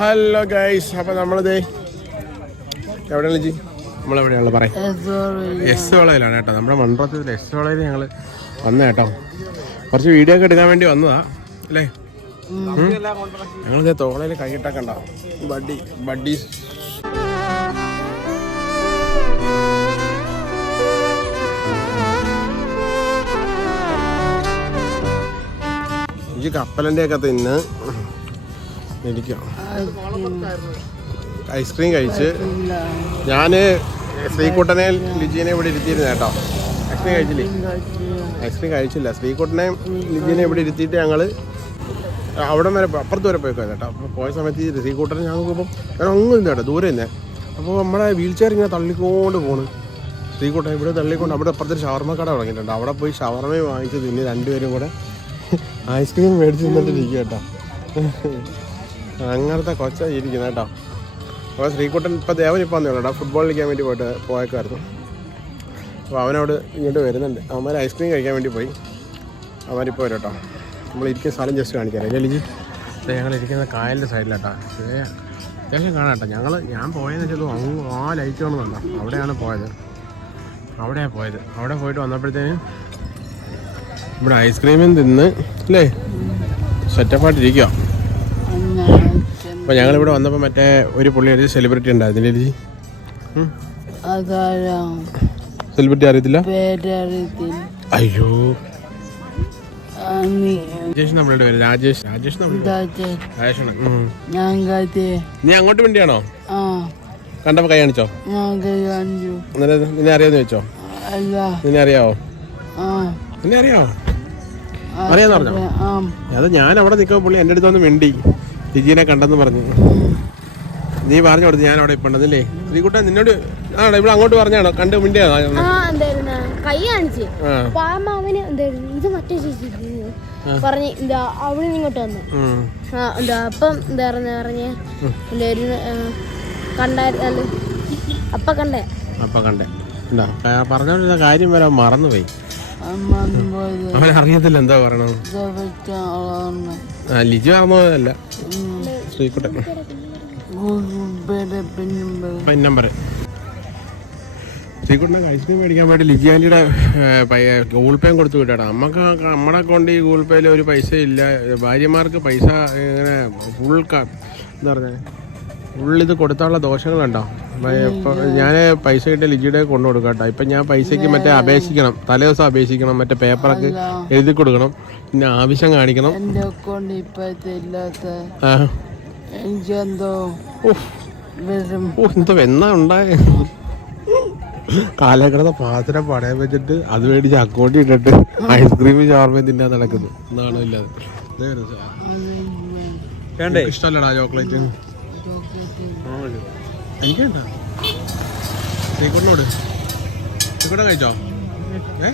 Hello guys അപ്പോൾ നമ്മളിത് എവിടെയാണ് ജി നമ്മളെവിടെയാണല്ലോ പറയാം. എസ് വളയിലാണ് കേട്ടോ. നമ്മുടെ മൺപാത്രത്തിൽ എസ് വളയിൽ ഞങ്ങൾ വന്ന കേട്ടോ. കുറച്ച് വീഡിയോ ഒക്കെ എടുക്കാൻ വേണ്ടി വന്നതാ അല്ലേ? ഞങ്ങളിത് തോളയിൽ കൈയിട്ടൊക്കെ ഉണ്ടാവും. Buddy buddy. ഈ കപ്പലന്റെ ഒക്കെ തിന്ന് ഇരിക്കാം ഐസ്ക്രീം. കഴിച്ച് ഞാൻ ശ്രീകുട്ടനെ ലിജീനെ ഇവിടെ ഇരുത്തിയിരുന്നു കേട്ടോ. ഐസ്ക്രീം കഴിച്ചില്ലേ? ഐസ്ക്രീം കഴിച്ചില്ല. ശ്രീകുട്ടനെ ലിജീനെ ഇവിടെ ഇരുത്തിയിട്ട് ഞങ്ങൾ അവിടെ വരെ അപ്പുറത്ത് വരെ പോയിക്കോ കേട്ടോ. അപ്പോൾ പോയ സമയത്ത് ഈ ശ്രീകുട്ടനെ ഞാൻ നോക്കുമ്പോൾ ഞാൻ അങ്ങ് നിന്ന് കേട്ടോ ദൂരെ തന്നെ അപ്പോൾ നമ്മുടെ വീൽ ചെയർ ഇങ്ങനെ തള്ളിക്കൊണ്ട് പോണ്. ശ്രീകുട്ടൻ ഇവിടെ തള്ളിക്കൊണ്ട് അവിടെ അപ്പുറത്തെ ഒരു ഷവർമ്മ കട തുടങ്ങിയിട്ടുണ്ട്. അവിടെ പോയി ഷവർമ്മയും വാങ്ങിച്ച് തിന്ന് രണ്ടുപേരും കൂടെ ഐസ്ക്രീം മേടിച്ച് തിന്നിട്ടിരിക്കും കേട്ടോ. അങ്ങനത്തെ കൊച്ച ഇരിക്കുന്നത് കേട്ടോ. അപ്പോൾ ശ്രീകുട്ടൻ ഇപ്പോൾ ദേവൻ ഇപ്പോൾ ഉള്ളൂ ഫുട്ബോൾ കളിക്കാൻ വേണ്ടി പോയിട്ട് പോയേക്കായിരുന്നു അപ്പോൾ അവനോട് ഇങ്ങോട്ട് വരുന്നുണ്ട്. അവന്മാർ ഐസ്ക്രീം കഴിക്കാൻ വേണ്ടി പോയി. അവന്മാരിപ്പോൾ വരും കേട്ടോ. നമ്മൾ ഇരിക്കുന്ന സ്ഥലം ജസ്റ്റ് കാണിക്കാം. അല്ലേ ലിജി? ഞങ്ങൾ ഇരിക്കുന്ന കായലിന്റെ സൈഡിലാട്ടാ അത്യാവശ്യം കാണാം കേട്ടോ ഞങ്ങൾ ഞാൻ പോയെന്ന് അങ്ങ് ആ ലൈറ്റ് കാണുന്നുണ്ടോ അവിടെയാണ് പോയത്. അവിടെയാണ് പോയത്. അവിടെ പോയിട്ട് വന്നപ്പോഴത്തേന് ഇവിടെ ഐസ്ക്രീമും തിന്ന് അല്ലേ? സെറ്റപ്പായിട്ടിരിക്കുക അപ്പോൾ ഞങ്ങളിവിടെ വന്നപ്പോൾ മറ്റേ ഒരു പുള്ളി ഒരു സെലിബ്രിറ്റി ഉണ്ടായിരുന്നില്ലേ അതാരാം? സെലിബ്രിറ്റി അറിയത്തില്ല? അയ്യോ. രാജേഷ് നമ്മളുടെ പേര് രാജേഷ്. രാജേഷ് കാത്തേ നീ അങ്ങോട്ട് വേണ്ടിയാണോ ആ. കണ്ടപ്പോൾ കൈ കാണിച്ചോ? നിന്നെ അറിയാന്ന് അല്ല. നിന്നെ അറിയാവോ? നിന്നെ അറിയാവോ? അറിയാന്ന് പറഞ്ഞോ? അത് ഞാൻ അവിടെ നിൽക്കുമ്പോൾ പുള്ളി എന്റെ അടുത്ത് വന്ന് മിണ്ടി. ലിജീനെ കണ്ടെന്ന് പറഞ്ഞു. നീ പറഞ്ഞു കൊടുത്തു ഞാൻ അവിടെ ഇപ്പം ഉണ്ടെന്നില്ലേ ശ്രീകുട്ടൻ നിന്നോട് ആണോ? ഇവിടെ അങ്ങോട്ട് പറഞ്ഞാണോ? കണ്ട് മിണ്ടിയാണോ ആ കൈ കാണിച്ച്. ഇത് മറ്റേ ചേച്ചി പറഞ്ഞ് എന്താ അവിടെ ഇങ്ങോട്ട് വന്നു. ആ. എന്താ അപ്പം എന്താ പറഞ്ഞ പറഞ്ഞ കണ്ടായിരുന്നു അപ്പ കണ്ടേ. അപ്പം കണ്ടേ. എന്താ പറഞ്ഞോണ്ടിരുന്ന കാര്യം വരെ മറന്നുപോയി. അവൻ അറിയത്തില്ല എന്താ ഇതൊക്കെയാണ് ആ ലിജി മറന്നുപോയതല്ല ശ്രീകുട്ടൻ ശ്രീക്കുട്ടൻ പിൻ നമ്പർ. ശ്രീക്കുട്ടനെ ഐസ്ക്രീം മേടിക്കാൻ വേണ്ടി ലിജി ആന്റിയുടെ ഗൂഗിൾ പേയും കൊടുത്തു വിട്ടാണ് നമുക്ക് നമ്മുടെ അക്കൗണ്ടിൽ ഈ ഗൂഗിൾ പേയിൽ ഒരു പൈസ ഇല്ല. ഭാര്യമാർക്ക് പൈസ ഇങ്ങനെ ഫുൾ എന്താ പറഞ്ഞേ? ഫുൾ ഇത് കൊടുത്താനുള്ള ദോഷങ്ങളുണ്ടോ? ഞാൻ പൈസ കിട്ടിയ ലിജിയുടെ കൊണ്ടു കൊടുക്കാം കേട്ടോ ഇപ്പൊ ഞാൻ പൈസക്ക് മറ്റേ അപേക്ഷിക്കണം. തലേ ദിവസം അപേക്ഷിക്കണം. മറ്റേ പേപ്പറൊക്കെ എഴുതി കൊടുക്കണം. പിന്നെ ആവശ്യം കാണിക്കണം. എന്റെ അക്കൗണ്ട് ഇപ്പോഴത്തെ ഇല്ലാത്ത എനിക്കെന്തോ എന്തോ എന്നാ ഉണ്ടായ. കാലക്കിടന്ന പാത്രം പടയാൻ വെച്ചിട്ട് അത് മേടിച്ച് അക്കൗണ്ട് ഇട്ടിട്ട് ഐസ്ക്രീം ചോർമേ തിന്നാൻ നടക്കുന്നത് എന്താണോ ഇല്ലാതെ ഇഷ്ടമല്ലടാ ചോക്ലേറ്റ്. എനിക്ക് വേണ്ട ശ്രീകുട്ടനോട്. ശ്രീകുട്ടൻ കഴിച്ചോ? ഏ?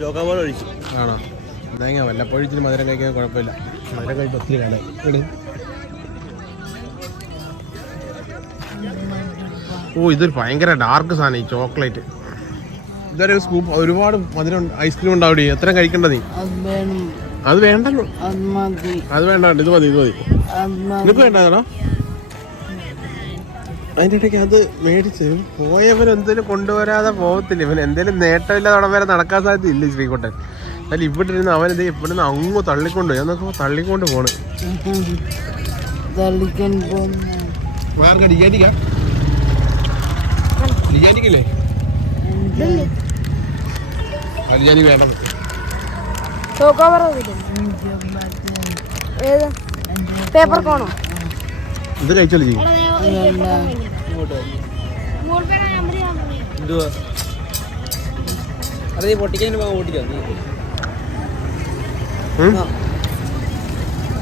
ചോക്കാൻ പോലെ ഒഴിച്ചു ആണോ? തേങ്ങ വല്ലപ്പോഴും ഇച്ചിരി മധുരം കഴിക്കാൻ കുഴപ്പമില്ല. മധുരം കഴിച്ച് ഒത്തിരി കാലം. ഇവിടെ ഓ ഇതൊരു ഭയങ്കര ഡാർക്ക് സാധനം ഈ ചോക്ലേറ്റ്. ഇതൊരു സ്കൂപ്പ് ഒരുപാട് മധുരം ഐസ്ക്രീം ഉണ്ടാവും എത്ര കഴിക്കണ്ട നീ. അത് വേണം. അത് വേണ്ടല്ലോ. അത് വേണ്ട. ഇത് മതി ഇത് മതി. നിനക്ക് വേണ്ടോ അതിന്റെ ഇടയ്ക്ക് അത് മേടിച്ച് പോയവൻ എന്തേലും കൊണ്ടുവരാതെ പോകത്തില്ല ഇവൻ എന്തേലും നേട്ടമില്ലാതെ അവിടെ വരെ നടക്കാൻ സാധ്യത ഇല്ല ശ്രീകുട്ടൻ. അല്ല ഇവിടെ ഇരുന്ന് അവൻ ഇത് ഇവിടുന്ന് അങ്ങ് തള്ളിക്കൊണ്ട് പോയി. ഞാൻ നോക്കുമ്പോൾ തള്ളിക്കൊണ്ട് പോണ്. വേണം. പേപ്പർ കോണോ. ഇത് കഴിച്ചോളൂ ചെയ്യും എന്തുവാ? അത് നീ. പൊട്ടിക്കാൻ ഓടിക്കാം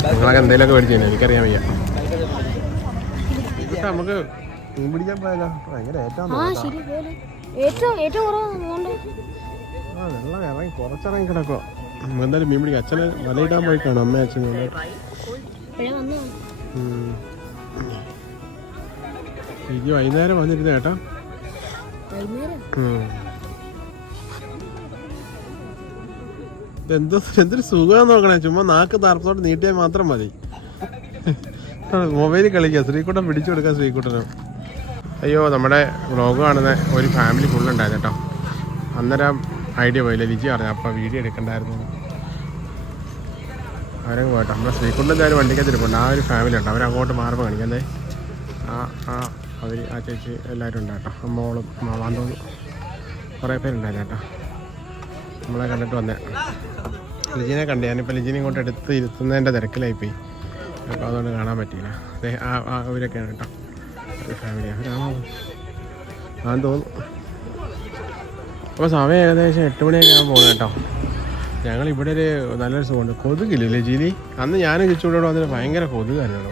നിങ്ങളൊക്കെ എന്തെങ്കിലുമൊക്കെ മേടിച്ചു എനിക്കറിയാൻ വയ്യ. നമുക്ക് മീൻ പിടിക്കാൻ പോയാലോ ഭയങ്കര ഏറ്റവും ആ ശരി പോലെ ഏറ്റവും ഏറ്റവും കുറവാണ് അതുകൊണ്ട് ആ വെള്ളം ഇറങ്ങി കുറച്ചിറങ്ങി കിടക്കുക എന്തായാലും മീൻ പിടിക്കാം. അച്ഛന് വലയിടാൻ പോയി കാണും. അമ്മ അച്ഛനും എനിക്ക് വൈകുന്നേരം വന്നിരുന്ന കേട്ടോ. എന്തോ എന്തൊരു സുഖം നോക്കണേ. ചുമ്മാ നാക്ക് താർപ്പത്തോട്ട് നീട്ടിയാൽ മാത്രം മതി. മൊബൈലിൽ കളിക്കുക ശ്രീകുട്ടൻ പിടിച്ചു കൊടുക്കാൻ ശ്രീകുട്ടന്. അയ്യോ നമ്മുടെ വ്ളോഗ് കാണുന്ന ഒരു ഫാമിലി ഫുള്ളുണ്ടായിരുന്നു കേട്ടോ. അന്നേരം ഐഡിയ പോയില്ല? ലിജി പറഞ്ഞു അപ്പോൾ വീഡിയോ എടുക്കണ്ടായിരുന്നു. അവരങ്ങ് പോയിട്ടോ നമ്മുടെ ശ്രീക്കുട്ടൻ എന്തായാലും വണ്ടിക്കത്തിരിപ്പുണ്ട് ആ ഒരു ഫാമിലി ഉണ്ട്. അവരങ്ങോട്ട് മാറുമ്പോൾ കാണിക്കുന്നേ ആ ആ അവർ ആ ചേച്ചി എല്ലാവരും ഉണ്ട് കേട്ടോ മോളും മാവാൻ തോന്നുന്നു കുറേ പേരുണ്ടായിരുന്നു കേട്ടോ. നമ്മളെ കണ്ടിട്ട് വന്നേ. ലിജിനെ കണ്ടു. ഞാനിപ്പോൾ ലിജിനെ ഇങ്ങോട്ട് എടുത്ത് ഇരുത്തുന്നതിന്റെ തിരക്കിലായിപ്പോയി. അപ്പോൾ അതുകൊണ്ട് കാണാൻ പറ്റിയില്ല. അതെ ആ ആ അവരൊക്കെയാണ് കേട്ടോ. ഫാമിലിയാണ് ആന്ന് തോന്നുന്നു. അപ്പോൾ സമയം ഏകദേശം എട്ട് മണിയൊക്കെ ആകാൻ പോകുന്നത് കേട്ടോ. ഞങ്ങൾ ഇവിടെ ഒരു നല്ലൊരു സുഖമുണ്ട്. കൊതുകില്ലേ ലജിനി? അന്ന് ഞാനും ചുച്ചൂടെ വന്നിട്ട് ഭയങ്കര കൊതുകായിരുന്നു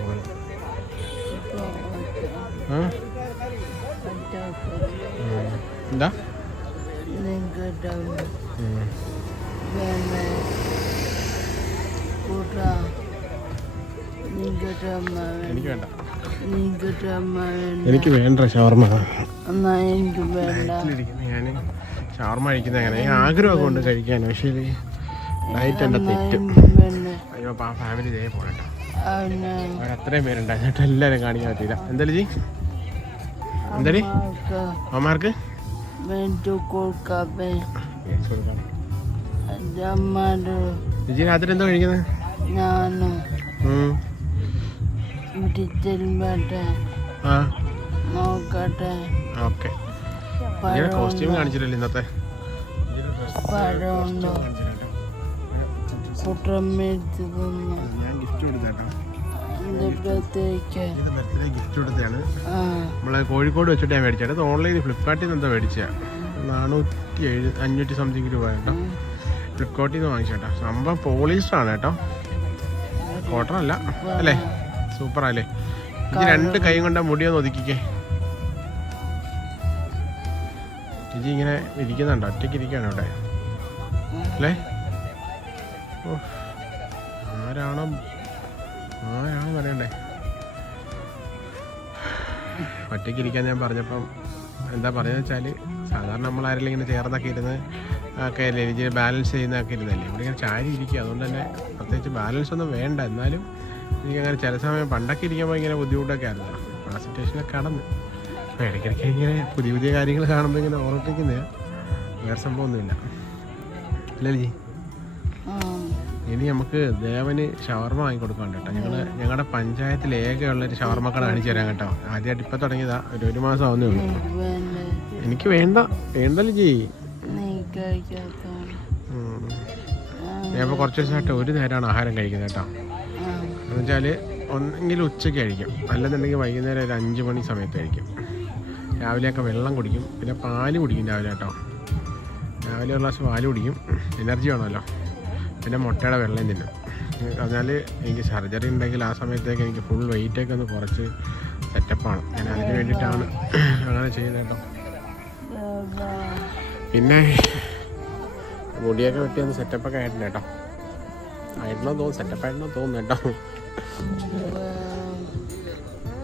അമ്മ എനിക്ക് വേണ്ട. എനിക്ക് വേണ്ട ഞാൻ ഷവർമ്മ കഴിക്കുന്ന അങ്ങനെ ആഗ്രഹമൊക്കെ കൊണ്ട് കഴിക്കാൻ പക്ഷേ ഡയറ്റ് എന്റെ തെറ്റും. അയ്യോ ആ ഫാമിലി ഇതേ പോകട്ടോ അത്രയും പേരുണ്ടായിരുന്നു എല്ലാവരും കാണിക്കാൻ പറ്റില്ല എന്തായാലും ജി? എന്തായാലും അമ്മമാർക്ക് ജിജി രാത്രി എന്തോ കഴിക്കുന്നത് ഞാനും നോക്കട്ടെ. ഓക്കെ. കോസ്റ്റ്യൂം കാണിച്ചില്ലല്ലോ ഇന്നത്തെ. പഴമുണ്ടോ കുട്ടം മേടിച്ചു തന്നു. ഞാൻ ഗിഫ്റ്റ് കൊടുത്തേട്ടോ ബർത്ത്ഡേ ഗിഫ്റ്റ് കൊടുത്തതാണ്. നമ്മളെ കോഴിക്കോട് വെച്ചിട്ട് ഞാൻ മേടിച്ചത്. അത് ഓൺലൈനിൽ ഫ്ലിപ്കാർട്ടിൽ നിന്ന് എന്താ മേടിച്ചതാണ് നാനൂറ്റി എഴു അഞ്ഞൂറ്റി സംതിങ് രൂപ കേട്ടോ. ഫ്ലിപ്കാർട്ടിൽ നിന്ന് വാങ്ങിച്ചേട്ടോ സംഭവം പോളിസ്റ്റർ ആണ് കേട്ടോ. കോട്ടൺ അല്ല. അല്ലേ? സൂപ്പർ അല്ലേ ഇത് രണ്ട് കൈ കൊണ്ട് മുടിയൊന്ന് ഒതുക്കിക്കേ. ചേച്ചി ഇങ്ങനെ ഇരിക്കുന്നുണ്ടോ? ഒറ്റയ്ക്ക് ഇരിക്കുകയാണ് ഇവിടെ? അല്ലേ? ഓ ആരാണോ ആരാണോ പറയണ്ടേ. ഒറ്റയ്ക്ക് ഇരിക്കാൻ ഞാൻ പറഞ്ഞപ്പം എന്താ പറയുന്നത് വെച്ചാൽ സാധാരണ നമ്മൾ ആരെങ്കിലും ഇങ്ങനെ ചേർന്നൊക്കെ ഇരുന്ന് ഒക്കെ അല്ലേ എനിക്ക് ബാലൻസ് ചെയ്യുന്നതൊക്കെ ഇരുന്നല്ലേ? ഇവിടെ ഇങ്ങനെ ചാരി ഇരിക്കുക. അതുകൊണ്ട് തന്നെ പ്രത്യേകിച്ച് ബാലൻസ് ഒന്നും വേണ്ട. എന്നാലും എനിക്കങ്ങനെ ചില സമയം പണ്ടൊക്കെ ഇരിക്കുമ്പോൾ ഇങ്ങനെ ബുദ്ധിമുട്ടൊക്കെ ആയിരുന്നു. ആ സിറ്റുവേഷനൊക്കെ കടന്ന്. അപ്പോൾ ഇടയ്ക്കിടയ്ക്ക് ഇങ്ങനെ പുതിയ പുതിയ കാര്യങ്ങൾ കാണുമ്പോൾ ഇങ്ങനെ ഓർമ്മിപ്പിക്കുന്നതാണ് വേറെ സംഭവമൊന്നുമില്ല. അല്ലേ ജി ഇനി നമുക്ക് ദേവന് ഷവർമ വാങ്ങിക്കൊടുക്കാൻ കേട്ടോ. ഞങ്ങൾ ഞങ്ങളുടെ പഞ്ചായത്തിൽ ഏകയുള്ള ഒരു ഷവർമ കട കാണിച്ചു കേട്ടോ. ആദ്യമായിട്ട് ഇപ്പൊ തുടങ്ങിയതാ. ഒരു ഒരു മാസം ആവുന്നേ ഉള്ളൂ. എനിക്ക് വേണ്ട. വേണ്ടല്ലോ നീ ഞാൻ കുറച്ച് ദിവസമായിട്ട് ഒരു നേരമാണ് ആഹാരം കഴിക്കുന്നത് കേട്ടോ. എന്ന് വെച്ചാൽ ഒന്നെങ്കിൽ ഉച്ചയ്ക്ക് കഴിക്കും. അല്ലെന്നുണ്ടെങ്കിൽ വൈകുന്നേരം ഒരു അഞ്ച് മണി സമയത്ത് കഴിക്കും. രാവിലെയൊക്കെ വെള്ളം കുടിക്കും. പിന്നെ പാൽ കുടിക്കും രാവിലെ കേട്ടോ. രാവിലെ ഒരു ഗ്ലാസ് പാൽ കുടിക്കും. എനർജി വേണമല്ലോ. പിന്നെ മുട്ടയുടെ വെള്ളം തിന്നും. അതിനാൽ എനിക്ക് സർജറി ഉണ്ടെങ്കിൽ ആ സമയത്തേക്ക് എനിക്ക് ഫുൾ വെയിറ്റൊക്കെ ഒന്ന് കുറച്ച് സെറ്റപ്പാണ് ഞാൻ അതിന് വേണ്ടിയിട്ടാണ് അങ്ങനെ ചെയ്യുന്നത് കേട്ടോ പിന്നെ മുടിയൊക്കെ വെട്ടി ഒന്ന് സെറ്റപ്പൊക്കെ ആയിട്ടുണ്ട് കേട്ടോ ആയിരുന്നോ തോന്നുന്നു സെറ്റപ്പ് ആയിരുന്നോ തോന്നുന്നു കേട്ടോ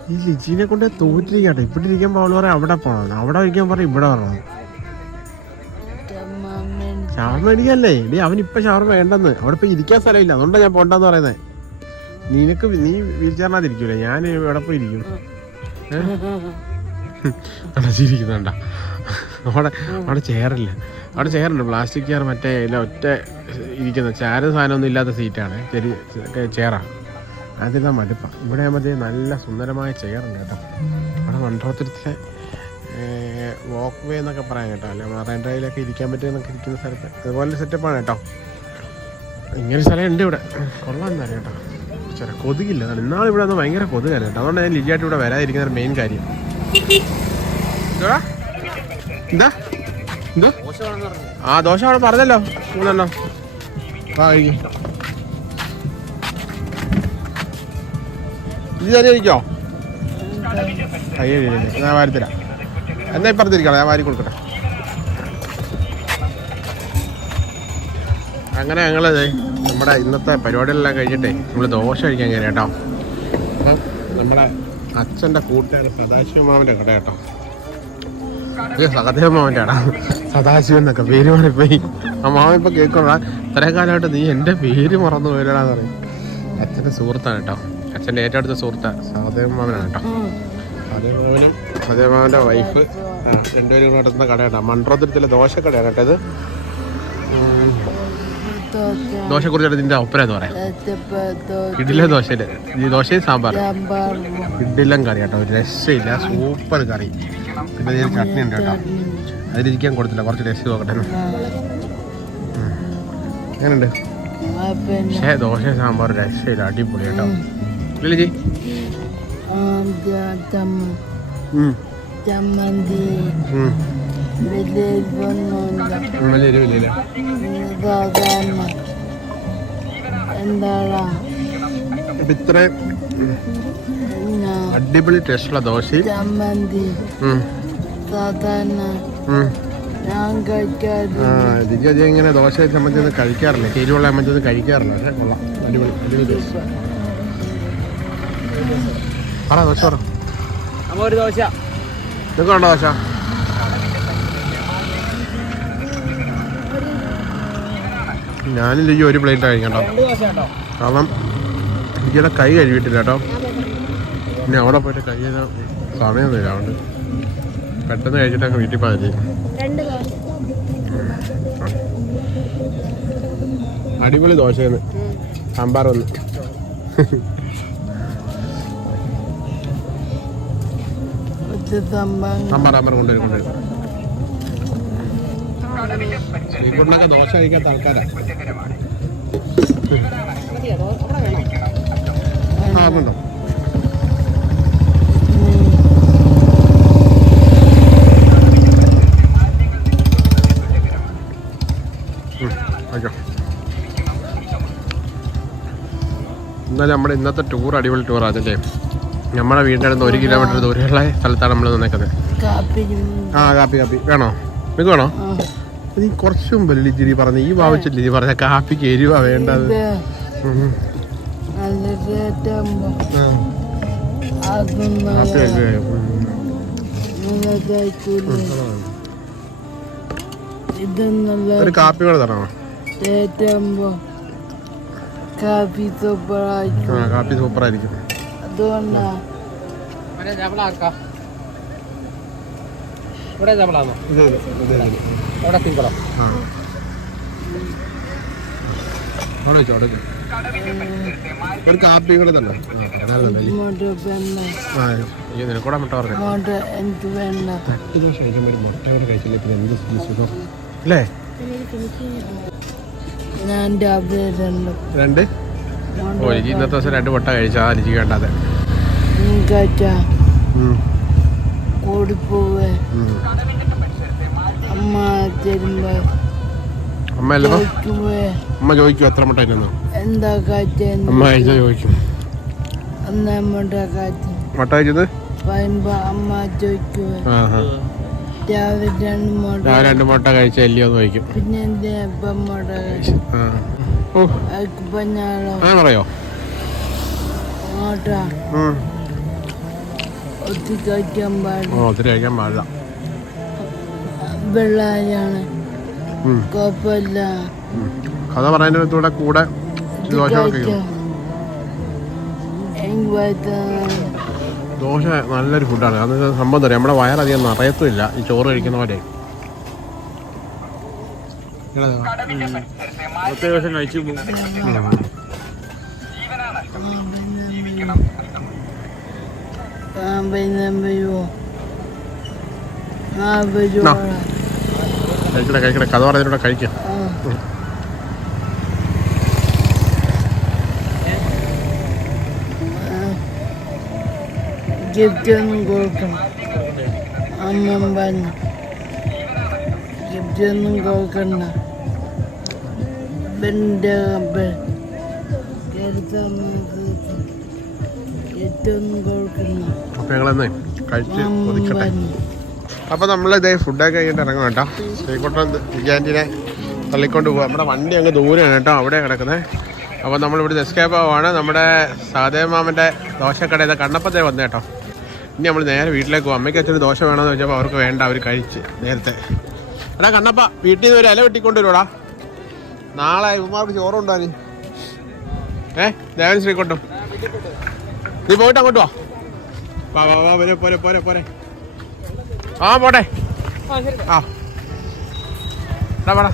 ഈ ലിജീനെ കൊണ്ട് തോറ്റിരിക്കട്ടെ. ഇവിടെ ഇരിക്കാൻ പോകുന്ന പറയാം അവിടെ പോകണം അവിടെ ഇരിക്കാൻ പറയും ഇവിടെ വരണം. ഷവർമ എനിക്കല്ലേ നീ അവൻ ഇപ്പൊ ഷവർമ വേണ്ടെന്ന്. അവിടെ ഇപ്പൊ ഇരിക്കാൻ സ്ഥലമില്ല. അതുകൊണ്ടാണ് ഞാൻ പോണ്ടെന്ന് പറയുന്നത് നിനക്ക് നീ വീൽ ചെയറിനകത്തിരിക്കൂലേ ഞാൻ ഇവിടെ പോയി ഇരിക്കും. അടച്ചിരിക്കുന്നുണ്ട അവിടെ അവിടെ ചെയറില്ല. അവിടെ ചെയറുണ്ട്. പ്ലാസ്റ്റിക് ചെയർ മറ്റേ ഇല്ല ഒറ്റ ഇരിക്കുന്ന ചാര സാധനമൊന്നും ഇല്ലാത്ത സീറ്റാണ്. ചെറിയ ചെയറാണ് അതിലാ മടുപ്പാണ് ഇവിടെ ആകുമ്പോഴത്തേക്ക് നല്ല സുന്ദരമായ ചെയറുണ്ട് കേട്ടോ. അവിടെ മണ്ഡപത്തിരത്തിലെ വാക്ക് വേ എന്നൊക്കെ പറയാം കേട്ടോ. അല്ലെ? മറൈൻ ഡ്രൈവിലൊക്കെ ഇരിക്കാൻ പറ്റുമെന്നൊക്കെ ഇരിക്കുന്ന സ്ഥലത്ത്. അതുപോലെ സെറ്റപ്പാണ് കേട്ടോ. ഇങ്ങനെ സ്ഥലം ഉണ്ട് ഇവിടെ. കൊള്ളാം എന്നാലും കേട്ടോ. ചില കൊതുകില്ല. ഇന്നാൾ ഇവിടെ വന്ന് ഭയങ്കര കൊതുകാണ് കേട്ടോ. അതുകൊണ്ട് ഞാൻ ലിജിയായിട്ട് ഇവിടെ വരാതിരിക്കുന്ന മെയിൻ കാര്യം? എന്താ? എന്തോ? ആ ദോശ അവിടെ പറഞ്ഞല്ലോ. മൂന്നെണ്ണം ആ കഴിക്കും. ഇത് തന്നെ ഇരിക്കോ അയ്യോ ഞാൻ വാരിത്തരാം എന്നാ ഇപ്പുറത്തിരിക്കണം ഞാൻ വാരി കൊടുക്കട്ടെ. അങ്ങനെ ഞങ്ങൾ നമ്മുടെ ഇന്നത്തെ പരിപാടികളെല്ലാം കഴിഞ്ഞിട്ടേ നമ്മൾ ദോശ കഴിക്കാൻ കയറി കേട്ടോ. നമ്മുടെ അച്ഛന്റെ കൂട്ടുകാരൻ സദാശിവമാവന്റെ കട കേട്ടോ. സഹദേവ കട. സദാശിവൻ എന്നൊക്കെ പേര് മാറിപ്പോയി. ആ മാവൻ ഇപ്പം കേൾക്കണ ഇത്രയും കാലമായിട്ട് നീ എന്റെ പേര് മറന്നു പോയില്ലടാന്ന് പറയും. അച്ഛന്റെ സുഹൃത്താണ് കേട്ടോ. അച്ഛന്റെ ഏറ്റവും അടുത്ത സുഹൃത്താണ് സഹദേവമാമനാണ് കേട്ടോ. സഹദേവമാമനും സഹദേവമാമന്റെ വൈഫ് ആ രണ്ടുപേരും നടത്തുന്ന കടയാണ്. മൺട്രോത്തിരത്തിലെ ദോശക്കടയാണ് കേട്ടത് ദോശക്കുറിച്ചാണ് ഇതിന്റെ ഒപ്പര എന്ന് പറയാം. ഇഡ്ഡല ദോശയിൽ ഈ ദോശയും സാമ്പാർ. ഇഡിലും ഇഡ്ഡലും കറി കേട്ടോ ഒരു രക്ഷയില്ല സൂപ്പർ കറി. പിന്നെ ഞാൻ ചട്നി ഉണ്ട് കേട്ടോ. അതിലിരിക്കാൻ കൊടുത്തില്ല കുറച്ച് ടേസ്റ്റ് നോക്കട്ടെ. എങ്ങനെയുണ്ട്? പക്ഷേ ദോശ സാമ്പാർ രക്ഷയില്ല അടിപൊളി കേട്ടോ. ഇല്ലേ ചേച്ചി ഉം. വലിയ ഇതൊന്നുമില്ല ഉം, വലിയ എരിവില്ല സാധാരണ എന്താണ് ഇപ്പം ഇത്രയും പിന്നെ അടിപൊളി ടേസ്റ്റുള്ള ദോശയും. ചമ്മന്തി. സാധാരണ ഞാൻ എനിക്ക് ഇങ്ങനെ ദോശയെ സംബന്ധിച്ചൊന്നും കഴിക്കാറില്ല. എരിവുള്ള സംബന്ധിച്ചൊന്നും കഴിക്കാറില്ല. പക്ഷേ കൊള്ളാം. അടിപൊളി അടിപൊളി ടേസ്റ്റ് പറ ദോശ പറ. നമ്മ ഒരു ദോശ. നിങ്ങൾക്ക് വേണ്ട ദോശ. ഞാനില്ല ഈ ഒരു പ്ലേറ്റ് കഴിക്കണ്ടോ. കാരണം എനിക്കിവിടെ കൈ കഴുകിയിട്ടില്ല കേട്ടോ. ഇനി അവിടെ പോയിട്ട് കൈ സമയം തരാം അതുകൊണ്ട് പെട്ടെന്ന് കഴിച്ചിട്ട് അങ്ങ് വീട്ടിൽ പോയാൽ അടിപൊളി രണ്ട് ദോശ അടിപൊളി ദോശയെന്ന് സാമ്പാർ ഒന്ന്. സാമ്പാർ കൊണ്ടുവരും കൊണ്ടുവരും. ദോശ കഴിക്കാത്ത ആൾക്കാരാ. ആ അതുണ്ടോ ഉം, എന്നാലും നമ്മുടെ ഇന്നത്തെ ടൂർ അടിപൊളി ടൂർ അല്ലേ നമ്മുടെ വീടിന്റെ അടുത്ത് ഒരു കിലോമീറ്റർ ദൂരെയുള്ള സ്ഥലത്താണ് നമ്മൾ നിൽക്കുന്നത് കാപ്പി ആ കാപ്പി കാപ്പി. വേണോ? നിങ്ങൾക്ക് വേണോ? നീ കുറച്ച് മുമ്പ് ലിജിരി പറഞ്ഞു ഈ ഭാവിച്ചില്ലേ ഇനി പറഞ്ഞ കാപ്പിക്ക് എരിവ വേണ്ടത്. ഇത് ഇത് ഒരു കാപ്പി കൂടെ തരണോ? കാപ്പി സൂപ്പറായിരിക്കും കാപ്പി സൂപ്പറായിരിക്കും അതുകൊണ്ടാ. ഇവിടെ ചവള ആർക്കാ? ഇവിടെ ഇത്. അവിടെ ആ. അവിടെ വെച്ചോ അവിടെ ഒരു കാപ്പി കൂടെ തന്നെ? നിനക്കൂടെ മുട്ട പറഞ്ഞു. തട്ടി ദോശ കഴിക്കുമ്പോൾ ഒരു മുട്ട കൂടെ കഴിച്ചില്ലേ പിന്നെ എന്ത് സുഖം അല്ലേ? ഞാൻ രണ്ട്? ഓ എനിക്ക് ഇന്നത്തെ ദിവസം രണ്ട് എനിക്ക് വേണ്ടാതെ കഴിച്ചാ ഉം, അമ്മ അമ്മ ചോദിക്കും എത്ര മുട്ട എന്താ അമ്മ ചോദിക്കും. മുട്ട കഴിച്ചത്? അമ്മ രാവിലെ രണ്ട് മുട്ട കഴിച്ചു എന്ന് ചോദിക്കും. പിന്നെ എന്തിനാ മുട്ട കഴിച്ചു? ആ ഓ. അതിക്ക് പറഞ്ഞാലോ ആ പറയോ അങ്ങോട്ടാ ഉം. ഒത്തിരി കഴിക്കാൻ പാടില്ല. ഒത്തിരി കഴിക്കാൻ പാടില്ല. കുഴപ്പമില്ല. കഥ പറയുന്നതിന്റെ കൂടെ ദോശ നല്ലൊരു ഫുഡാണ് അത് സംഭവം തരാം നമ്മുടെ വയറധികം നിറയത്തുമില്ല. ഈ ചോറ് കഴിക്കുന്ന പോലെ. ദിവസം കഴിച്ചു പോകും കഴിക്കട്ടെ കഴിക്കട്ടെ കഥ പറഞ്ഞതിലൂടെ കഴിക്കാം ഗിഫ്റ്റ് ഒന്നും കൊടുക്കണം അമ്മ പറഞ്ഞു ഗിഫ്റ്റ് ഒന്നും കൊടുക്കണ്ട എന്റെ ഞങ്ങളെന്നേ കഴിച്ച് ഒതുക്കട്ടെ. അപ്പോൾ ഇതേ ഫുഡൊക്കെ കഴിഞ്ഞിട്ട് ഇറങ്ങണം കേട്ടോ. ശ്രീകുട്ടൻ ക്യാന്റീനെ തള്ളിക്കൊണ്ട് പോകാം നമ്മുടെ വണ്ടി അങ്ങ് ദൂരെയാണ് കേട്ടോ അവിടെ കിടക്കുന്നത് അപ്പോൾ നമ്മളിവിടെ എസ്കേപ്പ് ആവുകയാണ് നമ്മുടെ സഹദേവമാമന്റെ ദോശക്കടയിൽ കണ്ണപ്പത്തേ വന്നേട്ടോ ഇനി നമ്മൾ നേരെ വീട്ടിലേക്ക് പോകും അമ്മയ്ക്ക് അച്ഛന് ദോശ വേണമെന്ന് ചോദിച്ചപ്പോൾ അവർക്ക് വേണ്ട അവർ കഴിച്ച് നേരത്തെ. എടാ കണ്ണപ്പ വീട്ടിൽ നിന്ന് ഒരു ഇല വെട്ടിക്കൊണ്ട് വരുവാടാ നാളെ ഇവന്മാർക്ക് ചോറുണ്ടോ നീ ഏ ദേവൻ ശ്രീകുട്ടം. നീ പോയിട്ട് അങ്ങോട്ട് വാ. വാ വാ വാ പോരെ പോരെ പോരെ പോരെ. ആ പോട്ടെ. ആ എടാ പാടാ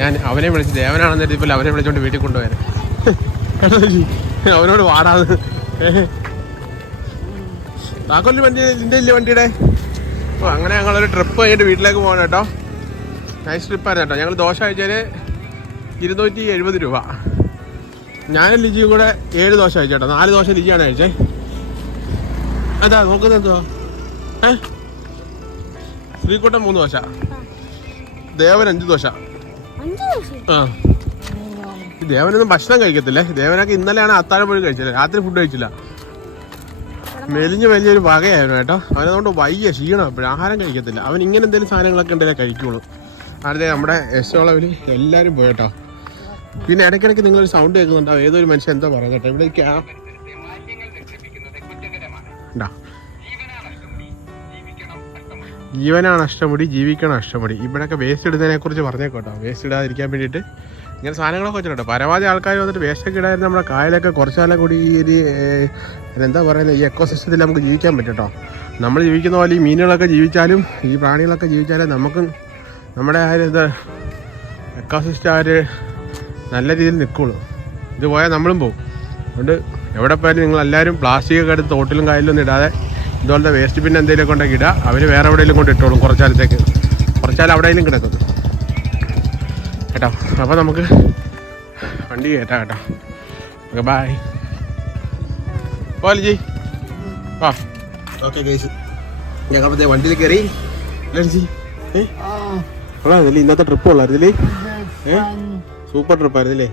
ഞാൻ അവനെ വിളിച്ച് ദേവനാണെന്ന് ഇപ്പോൾ അവനെ വിളിച്ചോണ്ട് വീട്ടിൽ കൊണ്ടുപോയാൽ അവനോട് വാടാന്ന് താക്കോൽ വണ്ടി നിന്റെ ഇല്ലേ വണ്ടിയുടെ? ഓ അങ്ങനെ ഞങ്ങളൊരു ട്രിപ്പ് കഴിഞ്ഞിട്ട് വീട്ടിലേക്ക് പോകണം കേട്ടോ. നൈസ് ട്രിപ്പായിരുന്നു കേട്ടോ. ഞങ്ങൾ ദോശ കഴിച്ചാൽ ഇരുന്നൂറ്റി എഴുപത് രൂപ. ഞാൻ ലിജിയും കൂടെ ഏഴ് ദോശ കഴിച്ചു കേട്ടോ. നാല് ദോശ ലിജിയാണ് കഴിച്ചേ. അതാ നോക്കുന്നത് എന്തോ ഏ? ശ്രീകുട്ടൻ മൂന്ന് ദോശ. ദേവൻ അഞ്ച് ദോശ. ആ. ദേവനൊന്നും ഭക്ഷണം കഴിക്കത്തില്ലേ. ദേവനൊക്കെ ഇന്നലെയാണ് അത്താഴം പോയി കഴിച്ചത്. രാത്രി ഫുഡ് കഴിച്ചില്ല. മെലിഞ്ഞ് വലിയൊരു വകയായിരുന്നു കേട്ടോ. അവനതുകൊണ്ട് വയ്യ ക്ഷീണം എപ്പോഴും. ആഹാരം കഴിക്കത്തില്ല. അവൻ ഇങ്ങനെ എന്തെങ്കിലും സാധനങ്ങളൊക്കെ ഉണ്ടെങ്കിലേ കഴിക്കുള്ളൂ. അടുത്ത നമ്മുടെ യശോളവിൽ എല്ലാവരും പോയി കേട്ടോ. പിന്നെ ഇടയ്ക്കിടയ്ക്ക് നിങ്ങളൊരു സൗണ്ട് കേൾക്കുന്നുണ്ടാവും ഏതൊരു മനുഷ്യൻ എന്തോ പറയുന്നത് കേട്ടോ? ഇവിടെ ക്യാ ഉണ്ടാ ജീവനാണ് അഷ്ടമുടി ജീവിക്കണം അഷ്ടമുടി ഇവിടെയൊക്കെ വേസ്റ്റ് ഇടുന്നതിനെ കുറിച്ച് പറഞ്ഞേക്കോട്ടോ വേസ്റ്റ് ഇടാതിരിക്കാൻ വേണ്ടിയിട്ട്. ഇങ്ങനെ സാധനങ്ങളൊക്കെ വെച്ചിട്ടുണ്ട്. പരമാവധി ആൾക്കാർ വന്നിട്ട് വേസ്റ്റൊക്കെ ഇടായിരുന്നു നമ്മുടെ കായലൊക്കെ കുറച്ചാലും കൂടി ഈ ഒരു എന്താ പറയുന്നത് ഈ എക്കോ സിസ്റ്റത്തിൽ നമുക്ക് ജീവിക്കാൻ പറ്റും കേട്ടോ നമ്മൾ ജീവിക്കുന്ന പോലെ ഈ മീനുകളൊക്കെ ജീവിച്ചാലും ഈ പ്രാണികളൊക്കെ ജീവിച്ചാലും നമുക്കും നമ്മുടെ ആ ഒരു ഇത് എക്കോ സിസ്റ്റം നല്ല രീതിയിൽ നിൽക്കുള്ളൂ. ഇത് പോയാൽ നമ്മളും പോകും അതുകൊണ്ട് എവിടെ പോയാലും നിങ്ങൾ എല്ലാവരും പ്ലാസ്റ്റിക് ഒക്കെ എടുത്ത് തോട്ടിലും കായലിലും ഒന്നും ഇടാതെ ഇതുപോലത്തെ വേസ്റ്റ് പിന്നെ എന്തെങ്കിലും കൊണ്ടൊക്കെ ഇടുക അവർ വേറെ എവിടെയെങ്കിലും കൊണ്ട് ഇട്ടോളും കുറച്ചാലത്തേക്ക് കുറച്ചാലും അവിടെയെങ്കിലും കിടക്കും കേട്ടോ. അപ്പോൾ നമുക്ക് വണ്ടി കയറ്റാം കേട്ടോ. ഓക്കെ ബായ് പോലി ജി ആ ഓക്കെ കേസ് ഞങ്ങളത്തെ വണ്ടിയിൽ കയറി. ജി ഏ? ഇന്നത്തെ ട്രിപ്പ് ഉള്ളായിരുന്നില്ലേ ഏ? സൂപ്പർ ട്രിപ്പായിരുന്നില്ലേ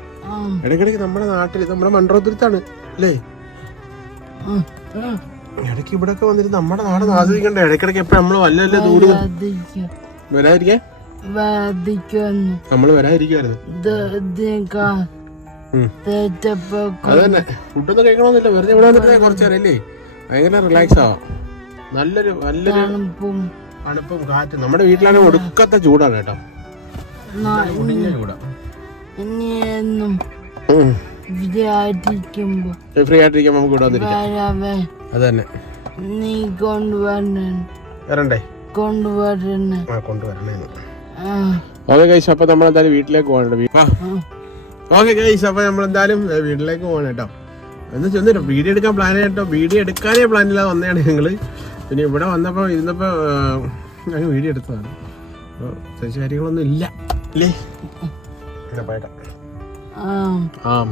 ഇടയ്ക്കിടയ്ക്ക് നമ്മുടെ നാട്ടിൽ നമ്മുടെ മണ്ഡലത്തിരുത്താണ് അല്ലേ ഇടയ്ക്ക് ഇവിടെ ഒക്കെ വന്നിട്ട് നമ്മുടെ നാട് ആസ്വദിക്കണ്ടേ? ഇടയ്ക്കിടയ്ക്ക് എപ്പോഴും നമ്മൾ വല്ല വല്ല ദൂരം വരാതിരിക്കാൻ? വാദിക്കുന്നു നമ്മൾ ഫുഡൊന്നും കഴിക്കണമെന്നില്ല. വെറുതെ ഇവിടെ വന്നിട്ട് കുറച്ച് ഭയങ്കര റിലാക്സ് ആവാം നല്ലൊരു നല്ലൊരു തണുപ്പും. തണുപ്പും കാറ്റും. നമ്മുടെ വീട്ടിലാണെങ്കിൽ ഒടുക്കത്തെ ചൂടാണ് കേട്ടോ. നാ- ഒടിഞ്ഞ ചൂടാ. ഇനിയെന്നും ഉം. വിചാരിക്കുമ്പോ ഫ്രീ ആയിട്ടിരിക്കാൻ നമുക്ക് ഇവിടെ വന്നിരിക്കാം. അത് തന്നെ നീ കൊണ്ടുവരണം. വരണ്ടേ? കൊണ്ടുവരണേ. ആ കൊണ്ടുവരണേ ഓക്കെ ഗൈസ് അപ്പൊ നമ്മൾ എന്തായാലും വീട്ടിലേക്ക് പോകണ്ട ആ. ഓക്കെ ഗൈസ് അപ്പൊ നമ്മൾ എന്തായാലും വീട്ടിലേക്ക് പോകണം കേട്ടോ. എന്ന് ചെന്നിട്ട് വീഡിയോ എടുക്കാൻ പ്ലാൻ കേട്ടോ. വീഡിയോ എടുക്കാനേ പ്ലാൻ ഇല്ലാതെ വന്നതാണ് ഞങ്ങൾ. പിന്നെ ഇവിടെ വന്നപ്പോ ഇരുന്നപ്പോ ഞാൻ വീഡിയോ എടുത്തതാണ്. അപ്പോൾ പ്രത്യേകിച്ച് കാര്യങ്ങളൊന്നും ഇല്ല. അല്ലേ ആം.